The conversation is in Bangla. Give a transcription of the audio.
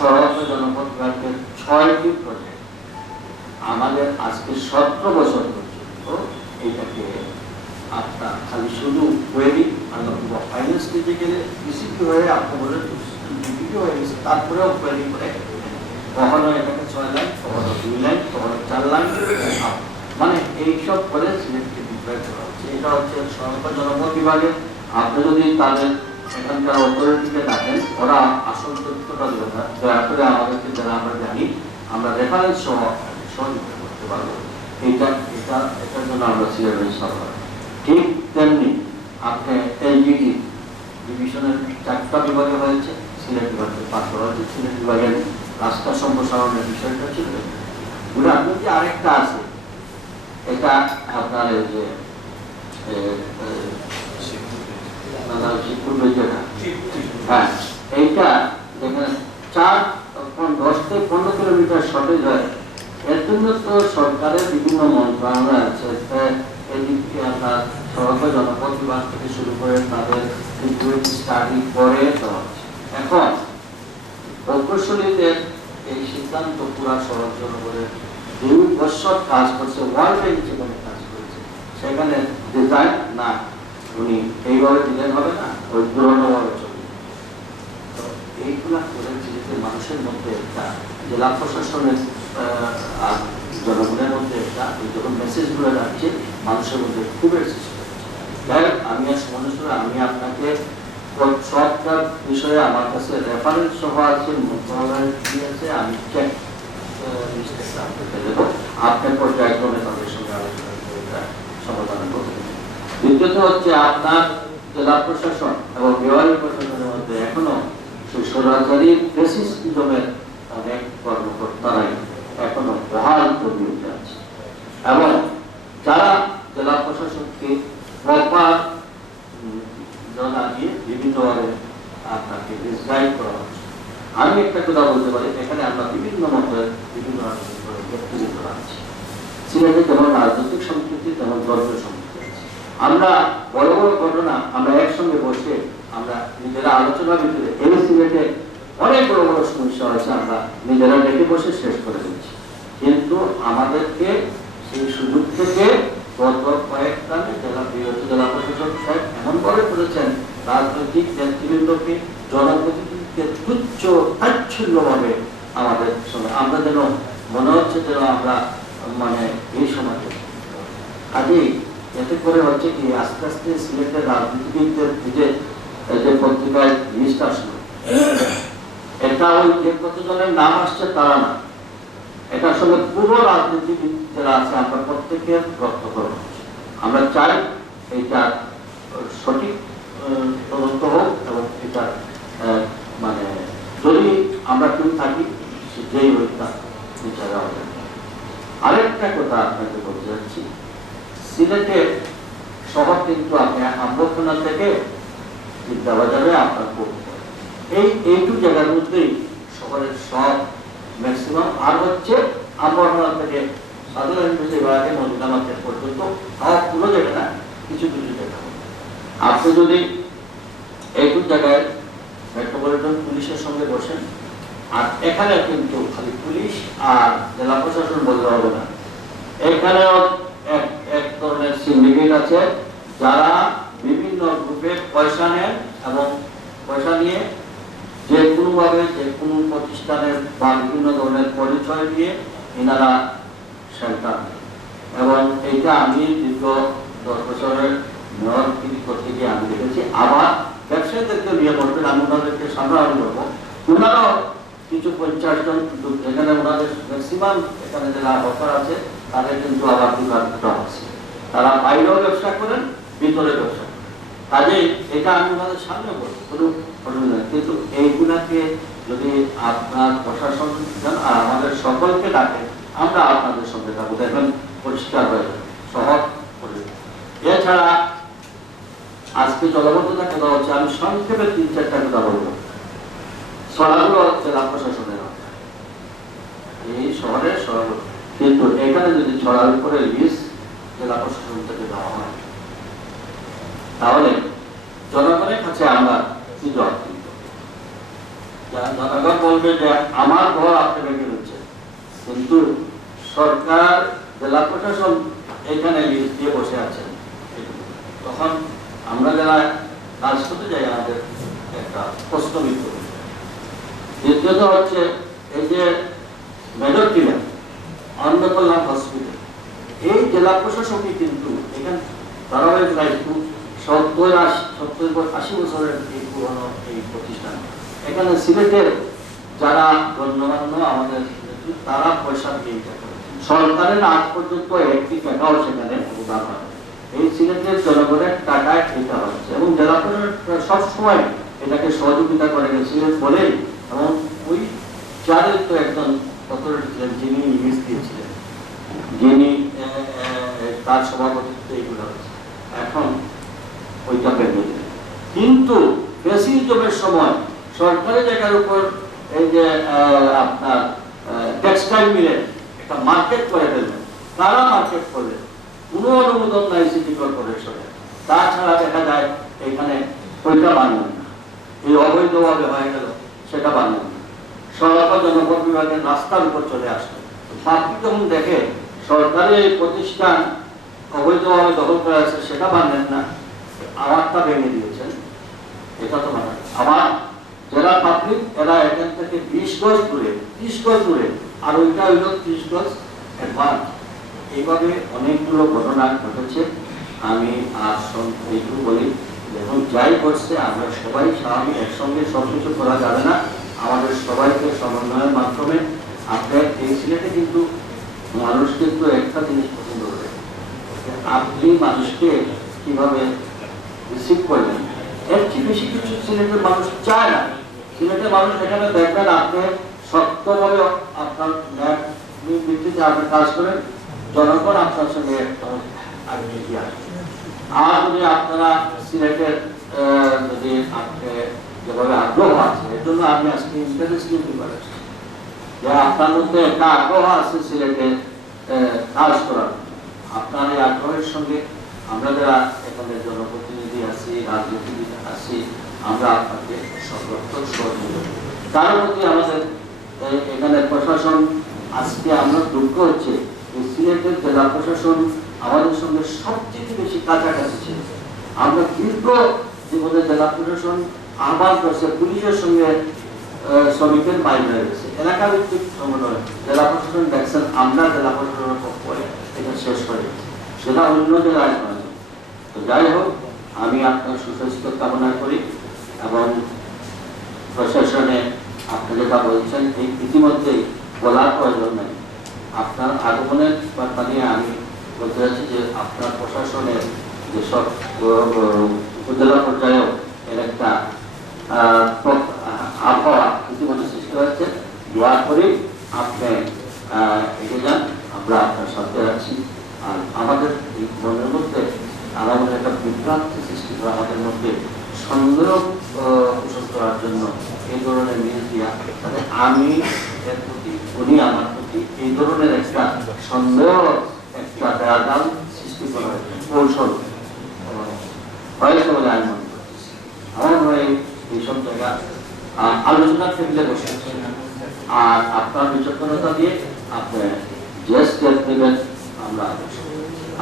সড়ক ও জনপথ বিভাগের ছয়টি প্রজেক্ট আমাদের আজকে সতেরো বছর পর্যন্ত এইটাকে আপনার খালি শুধু আমরা ফাইন্যান্স দিতে গেলে বিসিপি হয়ে আপনি বলে হয়ে গেছে, তারপরেও ওয়েরিং করে কখনো এটাকে ছয় লাইন কখনো দুই লাইন কখনো চার লাইন মানে এইসব করে সিলেক্টকে ডিক্লেয়ার করা হচ্ছে। এটা হচ্ছে সড়ক ও জনপথ বিভাগের আপনি যদি তাদের এখানকার অথরিটিকে ডাকেন ওরা না দয়া করে আমাদেরকে যারা আমরা জানি আমরা রেফারেন্স সহ সহযোগিতা করতে পারব এইটা এটা এটার জন্য আমরা সিলেবাস সরকার ঠিক তেমনি আপনি এলজিডি ডিভিশনের চারটা বিভাগে হয়েছে সিলেট বিভাগে পাশ করা হয়েছে সিলেট বিভাগের রাস্তা সম্প্রসারণের বিষয়টা ছিল আপনি যে আরেকটা আছে এটা আপনার এই যে শিবপুর হ্যাঁ এইটা দশ থেকে পনেরো কিলোমিটার শর্টেজ হয়। এর জন্য তো সরকারের বিভিন্ন মন্ত্রণালয় আছে। এদিকে থেকে শুরু করে তাদের এখন, প্রকৌশলীদের এই সিদ্ধান্ত পুরা সড়ক জনগণের দুই বছর কাজ করছে, ওয়ার্ল্ড কাজ করেছে, সেখানে ডিজাইন না, উনি এইভাবে দিলেন হবে না, ওই পুরোনো ভাবে চলবে তো এইগুলা করে যে মানুষের মধ্যে একটা জেলা প্রশাসনের আর জনগণের মধ্যে একটা যখন মেসেজগুলো যাচ্ছে মানুষের মধ্যে হোক, আমি আর সমন্বয় আমি আপনাকে কোন- সবটা বিষয়ে আমার কাছে রেফারেন্স সহ আছে মন্ত্রণালয় দিয়েছে আমি চেক আপনার পর্যায়ক্রমে তাদের সঙ্গে আলোচনা সমাধান করতে দ্বিতীয়ত হচ্ছে আপনার জেলা প্রশাসন এবং বিভাগীয় প্রশাসনের মধ্যে এখনও সরাসরি বেসিস নিগমের অনেক কর্মকর্তারাই এখনও বহাল তবিয়তে আছে। এবং যারা জেলা প্রশাসনকে প্রপার না দিয়ে বিভিন্নভাবে আপনাকে ডিসগাইড করা হচ্ছে। আমি একটা কথা বলতে পারি, এখানে আমরা বিভিন্ন মতের বিভিন্ন ব্যক্তিগতরা আছি সিলেটে যেমন রাজনৈতিক সম্পৃক্তি তেমন ধর্মীয় সম্পৃক্তি আছে। আমরা বড় বড় ঘটনা, আমরা একসঙ্গে বসে আমরা নিজেরা আলোচনার ভিতরে এই সিলেটে অনেক বড় বড় সমস্যা আছে আমরা নিজেরা ডেকে বসে শেষ করে দিচ্ছি। কিন্তু আমাদেরকে সেই সুযোগ থেকে গত কয়েকটা জেলা বিরোধী জেলা প্রশাসক সাহেব এমন ভাবে করেছেন, রাজনৈতিক নেতৃবৃন্দকে, জনপ্রতিনিধিকে তুচ্ছ, তাচ্ছল্যভাবে আমাদের সঙ্গে আমরা যেন মনে হচ্ছে যেন আমরা মানে এই সময় কাজেই এতে করে হচ্ছে কি, আস্তে আস্তে সিলেটের রাজনীতিবিদদের থেকে যে পত্রিকায় লিস্ট আসলো। এটা ওই যে কতজনের নাম আসছে তারা না। এটার সঙ্গে পুরো রাজনীতিবিদ যারা আছে, আমরা প্রত্যেকের রক্তকরণ হচ্ছে আমরা চাই এইটা সঠিক তদন্ত হোক এবং এটা মানে যদি আমরা কেউ থাকি যেই হোক বিচারে হবে। আরেকটা কথা আপনাকে বলতে যাচ্ছি সিলেটের শহর কিন্তু আপনি আম্বরখানা থেকে বিদ্যাবাজারে আপনার পড়তে এই, এইটু জায়গার মধ্যেই শহরের সব ম্যাক্সিমাম আর হচ্ছে আম্বরখানা থেকে সাধারণ বিভাগে মার্কেট পর্যন্ত সব পুরো জায়গা না, কিছু কিছু জায়গা। আপনি যদি এইটুক জায়গায় মেট্রোপলিটন পুলিশের সঙ্গে বসেন, আর এখানে কিন্তু খালি পুলিশ আর জেলা প্রশাসন বলতে হবে না। এখানেও এক ধরনের সিন্ডিকেট আছে, যারা গ্রুপে পয়সা নেন এবং পয়সা নিয়ে যে কোনোভাবে, যে কোনো প্রতিষ্ঠানের বা বিভিন্ন ধরনের পরিচয় দিয়ে এনারা এবং আমি দীর্ঘ দশ বছরের মেয়র গিয়ে আমি দেখেছি। আবার ব্যবসায়ীদেরকে নিয়ে বলবেন, আমি ওনাদেরকে সামলানো ওনারাও কিছু পঞ্চাশ জন এখানে ওনাদের ম্যাক্সিমাম এখানে যারা অফার আছে, তাদের কিন্তু আবার আছে। তারা বাইরেও ব্যবসা করেন, ভিতরে ব্যবসা কাজেই এটা আমি ওনাদের সামনে বলব, কোনো অসুবিধা। কিন্তু এইগুলাকে যদি আপনার প্রশাসন দেন আর আমাদের সকলকে ডাকে, আমরা আপনাদের সঙ্গে থাকব। দেখবেন পরিষ্কার হয়ে যাবে, সহজ এছাড়া আজকে জলবদ্ধতা কথা হচ্ছে, আমি সংক্ষেপে তিন চারটা কথা বলব। সরাগুলো জেলা প্রশাসনের এই শহরের সরল কিন্তু এখানে যদি ছড়ার উপরে লিস্ট জেলা প্রশাসন থেকে দেওয়া হয় তাহলে জনগণের কাছে আমরা জনগণ বলবে যে আমার ঘর কিন্তু সরকার জেলা প্রশাসন এখানে দিয়ে বসে তখন আমরা যারা করতে যাই, আমাদের একটা প্রশ্নবিদ্ধ দ্বিতীয়ত হচ্ছে এই যে মেজর টিলা, অন্নকল্যাণ হসপিটাল, এই জেলা প্রশাসকই কিন্তু এখানে ধারাবাহিক দায়িত্ব সত্তর সত্তর আশি বছরের এই পুরনো এই প্রতিষ্ঠান এখানে সিলেটের যারা গণ্যমান্য আমাদের তারা পয়সা দিয়ে। সরকারের আজ পর্যন্ত একটি টাকাও সেখানে অনুদান হয়। এই টাকায় এটা হচ্ছে এবং জেলা সবসময় এটাকে সহযোগিতা করে গেছিলেন বলেই এবং ওই যাদের তো একজন অথরিটি ছিলেন যিনি ইংলিশ দিয়েছিলেন যিনি তার সভাপতিত্বে এগুলো এখন পেয়ে দিলেন কিন্তু বেশি জমের সময় সরকারি জায়গার উপর এই যে আপনার টেক্সটাইল মিলের একটা মার্কেট করে ফেলবেন তারা মার্কেট করবে। কোনো অনুমোদন নাই সিটি কর্পোরেশনে তাছাড়া দেখা যায় এখানে ওইটা বানান এই অবৈধভাবে হয়ে গেল, সেটা বানান না। সরকার জনপদ বিভাগের রাস্তার উপর চলে আসলো পাবলিক যখন দেখে সরকারি প্রতিষ্ঠান অবৈধভাবে দখল করে আছে, সেটা বানেন না। আমারটা ভেঙে দিয়েছেন। এটা তো মানে আবার যারা পাবলিক, এরা এখান থেকে বিশ গজ দূরে, ত্রিশ গজ দূরে, আর ওইটা হইল ত্রিশ গজ অ্যাডভান্স এইভাবে অনেকগুলো ঘটনা ঘটেছে। আমি আর এইটুকু বলি এখন যাই করছে আমরা সবাই স্বাভাবিক একসঙ্গে সব কিছু করা যাবে না। আমাদের সবাইকে সমন্বয়ের মাধ্যমে আপনার এই সিলেটে কিন্তু মানুষ কিন্তু একটা জিনিস পছন্দ করে। আপনি মানুষকে কীভাবে রিসিভ করবেন এর চেয়ে বেশি কিছু সিলেটের মানুষ চায় না। সিলেটের মানুষ এখানে দেখবেন আপনি শক্তভাবে আপনার ন্যায় ভিত্তিতে আপনি কাজ করেন, জনগণ আপনার সঙ্গে এগিয়ে আসবে। আর যদি আপনারা সিলেটের যদি আপনি যেভাবে আগ্রহ আছে, এর জন্য আমি আজকে ইন্টারেস্ট নিতে পারি যে আপনার মধ্যে একটা আগ্রহ আছে সিলেটে কাজ করার। আপনার এই আগ্রহের সঙ্গে আমরা যারা এখানে জনপ্রতিনিধি আছি, রাজনীতিবিদ আছি, আমরা আপনাকে সর্বোত্তম সহযোগিতা তার প্রতি আমাদের এখানে প্রশাসন, আজকে আমরা দুঃখ হচ্ছে সিলেটের জেলা প্রশাসন আমাদের সঙ্গে সবচেয়ে বেশি কাছাকাছি ছিল। আমরা দীর্ঘ জীবনে জেলা প্রশাসন, আহ্বান করছে, পুলিশের সঙ্গে শ্রমিকের বাইরে হয়ে গেছে। এলাকা ভিত্তিক সমন্বয়, জেলা প্রশাসন দেখছেন, আমরা জেলা প্রশাসনের পক্ষে এটা শেষ করে। সেটা অন্য জেলায় তো যাই হোক, আমি আপনার সুস্বাস্থ্য কামনা করি এবং প্রশাসনে আপনি যেটা বলছেন ইতিমধ্যেই বলার প্রয়োজন নেই। আপনার আগমনের কথা নিয়ে আমি বলতে চাচ্ছি যে আপনার প্রশাসনের যেসব উপজেলা পর্যায়েও এর একটা আবহাওয়া ইতিমধ্যে সৃষ্টি হয়েছে, দোয়া করি আপনি এগিয়ে যান, আমরা আপনার সাথে আছি। আর আমাদের মনের মধ্যে আমাদের একটা বিভ্রান্তি সৃষ্টি করা আমাদের মধ্যে সন্দেহ পোষণ করার জন্য এই ধরনের নিউজ দিয়া আমি এর প্রতি উনি আমার প্রতি এই ধরনের একটা সন্দেহ একটা দেয়াদাল সৃষ্টি করার কৌশল হয়েছে বলে আমি মনে করছি আমার মনে এইসব জায়গা আহ, আলোচনার টেবিলে বসে। আর আপনার বিচক্ষণতা দিয়ে আপনি যে স্টেপ নেবেন আমরা আলোচনা